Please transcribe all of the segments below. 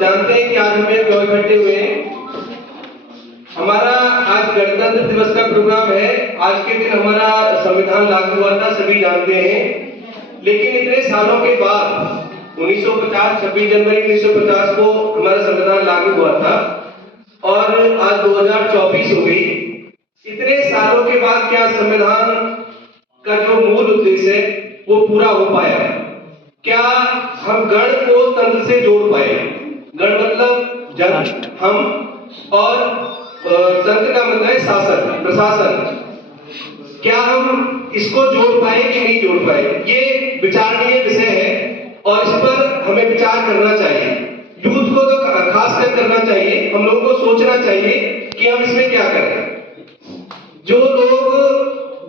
जानते हैं कि आज हम क्यों इकट्ठे हुए हैं। हमारा आज गणतंत्र दिवस का प्रोग्राम है। आज के दिन हमारा संविधान लागू हुआ था, सभी जानते हैं। लेकिन इतने सालों के बाद 1950 26 जनवरी 1950 को हमारा संविधान लागू हुआ था और आज 2024 हो गई। इतने सालों के बाद क्या संविधान का जो मूल उद्देश्य है वो पूरा हो पाया? क्या हम गण को तंत्र से जोड़ पाए? गण मतलब जन, हम, और तंत्र का मतलब है शासन, प्रशासन। क्या हम इसको जोड़ पाए कि नहीं जोड़ पाए? ये विचारणीय विषय है और इस पर हमें विचार करना चाहिए। यूथ को तो खास कर करना चाहिए। हम लोगों को सोचना चाहिए कि हम इसमें क्या करें। जो लोग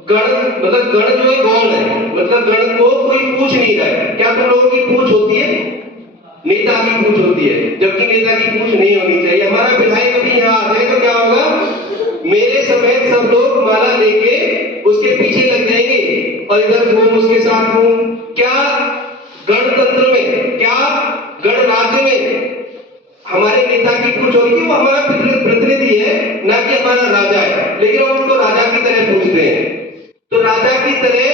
गण मतलब गण जो है गौण है, मतलब गण को कोई पूछ नहीं रहा है। क्या तुम लोगों की पूछ होती है? नेता की पूछ होती है, जबकि नेता की पूछ नहीं होनी चाहिए। हमारा विधायक अभी यहाँ आ जाए तो क्या होगा? मेरे समेत सब लोग माला लेके उसके पीछे लग जाएंगे और इधर घूम उसके साथ घूम। क्या गणतंत्र में, क्या गणराज्य में हमारे नेता की पूछ होगी? वो हमारा प्रतिनिधि है, ना कि हमारा राजा है, लेकिन हम उसको राजा की तरह पूछते हैं। तो राजा की तरह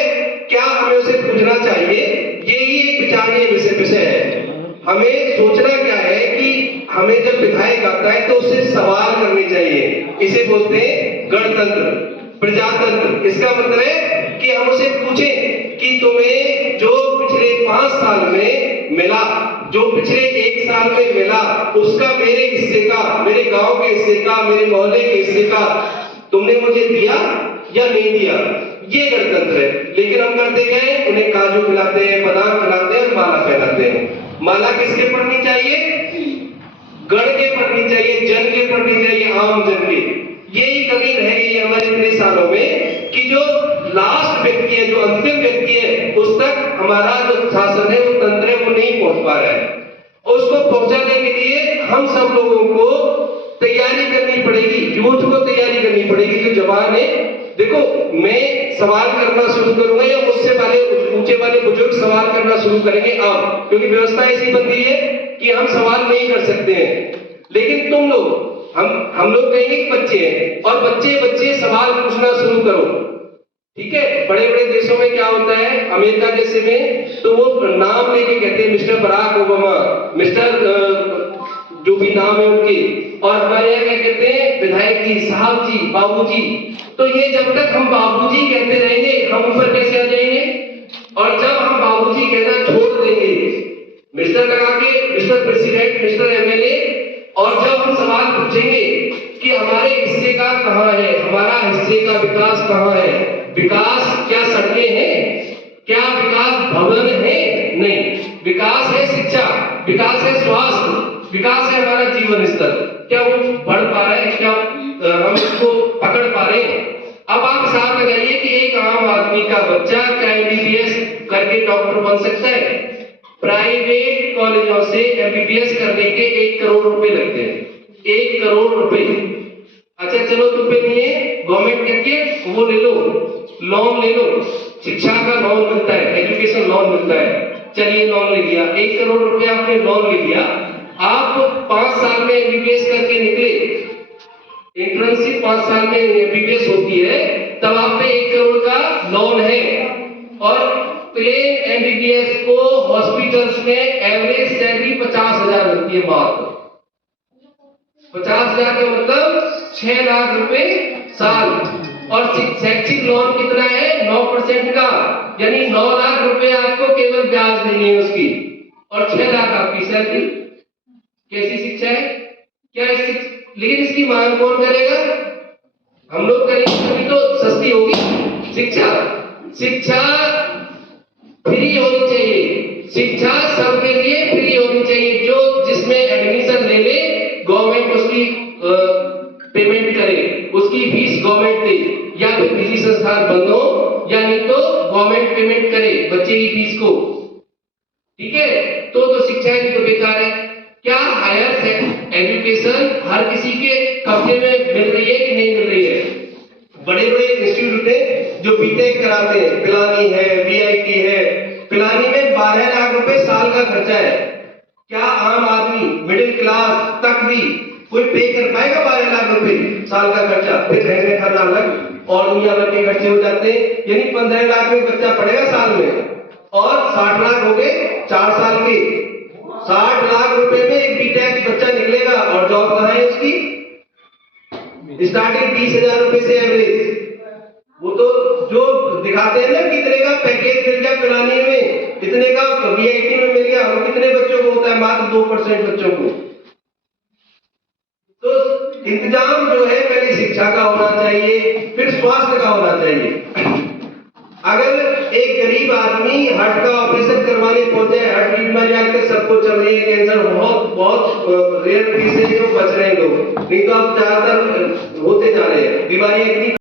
क्या हमें उसे पूछना चाहिए? यही एक विचारणीय विषय है। हमें सोचना क्या है कि हमें जब विधायक आता है तो उससे सवाल करने चाहिए। इसे बोलते हैं गणतंत्र, प्रजातंत्र। इसका मतलब है कि हम उसे पूछें कि तुम्हें जो पिछले 5 साल में मिला, जो पिछले 1 साल में मिला, उसका मेरे हिस्से का, मेरे गांव के हिस्से का, मेरे मोहल्ले के हिस्से का तुमने मुझे दिया या नहीं दिया? ये गणतंत्र है। लेकिन हम करते क्या है? उन्हें काजू खिलाते हैं, बादाम खिलाते हैं और माला पहनाते हैं। माला किसके पढ़नी चाहिए? गण के पढ़नी चाहिए, जन के पढ़नी चाहिए, आम जन के। यही कमी रह गई है हमारे इतने सालों में कि जो लास्ट व्यक्ति है, जो अंतिम व्यक्ति है, उस तक हमारा जो शासन है, वो तंत्र है, वो नहीं पहुंच पा रहा है। और उसको पहुंचाने के लिए हम सब लोगों को तैयारी करनी पड़ेगी, यूथ को तैयारी करनी पड़ेगी। जो जवान है, देखो मैं सवाल करना शुरू करूंगा या मुझसे वाले ऊंचे वाले बुजुर्ग सवाल करना शुरू करेंगे अब, क्योंकि व्यवस्था ऐसी बनती है कि हम सवाल नहीं कर सकते हैं। लेकिन तुम लोग, हम लोग कहेंगे कि बच्चे हैं और बच्चे सवाल पूछना शुरू करो, ठीक है? बड़े बड़े देशों में क्या होता है, अमेरिका जैसे में, तो वो नाम लेके कहते हैं मिस्टर बराक ओबामा, मिस्टर जो भी नाम है उनके। और हमारे यहाँ क्या कहते हैं? विधायक जी, साहब जी, बाबूजी। तो ये जब तक हम बाबूजी कहते रहेंगे, हम ऊपर कैसे आ जाएंगे? और जब हम बाबूजी कहना छोड़ देंगे, मिस्टर लगा के, मिस्टर प्रेसिडेंट, मिस्टर एमएलए, और जब हम सवाल पूछेंगे कि हमारे हिस्से का कहाँ है, हमारा हिस्से का विकास कहाँ है? विकास क्या सड़कें हैं? क्या विकास भवन है? नहीं। विकास है शिक्षा, विकास है स्वास्थ्य, विकास है हमारा जीवन स्तर। क्या वो बढ़ पा रहा है? क्या हम इसको पकड़ पा रहे हैं? अब आप हिसाब लगाइए कि एक आम आदमी का बच्चा क्या एमबीबीएस करके डॉक्टर बन सकता है? प्राइवेट कॉलेजों से एमबीबीएस करने के 1 करोड़ रुपए लगते हैं। 1 करोड़ रुपए। अच्छा चलो, तुम पे नहीं है, गवर्नमेंट कहती है वो ले लो, लोन ले लो, शिक्षा का लोन मिलता है, एजुकेशन लोन मिलता है। चलिए लोन ले लिया, 1 करोड़ रुपए आपने लोन ले लिया। आप 5 साल में एमबीबीएस करके निकले, इंटर्नशिप 5 साल में एमबीबीएस होती है, तब आप पे 1 करोड़ का लोन है। और प्लेन एमबीबीएस को हॉस्पिटल्स में एवरेज सैलरी 50,000 मिलती है मात्र। 50,000 का मतलब 6 लाख रुपए साल। और शैक्षिक लोन कितना है? 9% का, यानी 9 लाख रुपए आपको केवल ब्याज देनी है उसकी, और 6 लाख आपकी सैलरी। कैसी शिक्षा है? क्या लेकिन इसकी मांग कौन करेगा? हम लोग करेंगे, तभी तो सस्ती होगी शिक्षा। शिक्षा फ्री होनी चाहिए, शिक्षा सबके लिए फ्री होनी चाहिए। जो जिसमें एडमिशन ले ले, गवर्नमेंट उसकी पेमेंट करे, उसकी फीस गवर्नमेंट दे, या फिर निजी संस्थान बंद हो, या नहीं तो गवर्नमेंट पेमेंट करे बच्चे की फीस को, ठीक है? तो शिक्षा ही तो बेकार है। क्या हायर एजुकेशन हर किसी के कब्जे में मिल रही है कि नहीं मिल रही है? बड़े बड़े इंस्टीट्यूट है जो बीटेक कराते हैं, पिलानी है, वीआईटी है, पिलानी में 12 लाख रुपए साल का खर्चा है। क्या आम आदमी आदमी मिडिल क्लास तक भी कोई पे कर पाएगा 12 लाख रुपए साल का खर्चा? फिर रहने खाना अलग और दुनिया भर के खर्चे हो जाते हैं। यानी 15 लाख में बच्चा पढ़ेगा साल में, और 60 लाख हो गए 4 साल के। 60 लाख रुपए में एक बीटेक बच्चा निकलेगा, और जॉब कहाँ है उसकी? स्टार्टिंग 20,000 रुपए से एवरेज। वो तो जो दिखाते हैं ना कितने का पैकेज मिल गया पिलानी में, कितने का वीआईपी में मिल गया, और कितने बच्चों को होता है? मात्र 2% बच्चों को। तो इंतजाम जो है पहले शिक्षा का होना चाहिए, फिर स्वास्थ्य का होना चाहिए। अगर एक गरीब आदमी हार्ट का ऑपरेशन करवाने पहुंचे, हार्ट की बीमारी आजकल सबको चल रही है, कैंसर बहुत रेयर केस है जो बच रहे हैं लोग, नहीं तो अब ज्यादातर होते जा रहे हैं बीमारियां इतनी